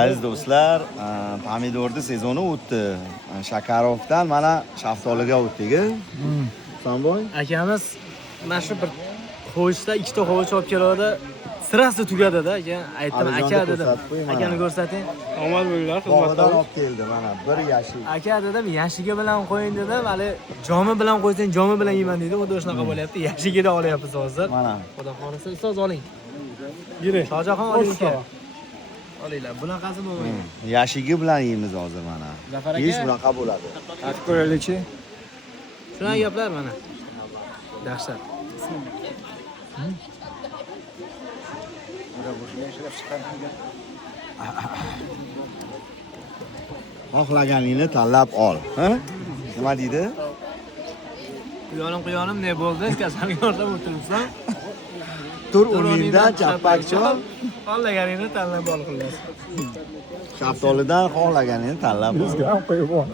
Aziz do'stlar, pomidorni sezoni o'tdi. Shakarovdan mana shaftoliga o'tdik. Samboy? Akamiz mana shu bir qo'yishda ikkita qo'yish olib keladi. Sirasi tugadi-da. Keyin aytdim, aka dedim. Akani ko'rsating. Omad bo'linglar, Bog'dan xizmatlar. olib keldi mana bir yashik. Aka dedim, yashiga bilan qo'ying dedim. Hali jomi bilan qo'ysang, jomi bilan yeyman deydi. Xuddi shunaqa bo'lyapti. Yashigida olyapmiz hozir. Mana. Xudo xolisa, ustoz oling. Yiring. Shohjahon oling aka. Olinglar. Bunaqasi bo'lmaydi. Yashigi bilan yeymiz hozir mana. Zafar aka. Yeyish bunaqa bo'ladi. Tatib ko'raylikchi. Shunaqa gaplar mana. Dahshat. Xohlaganingni tanlab ol. Ha? Nima deydi? Quyonim ne bo'ldi? Kasalga yordam o'tiribsan. Tur o'rningdan chappak chol. Xohlaganingni tanlab ol xullas. Shaftolidan xohlaganingni tanlab ol. Bizga ham qo'yib ol.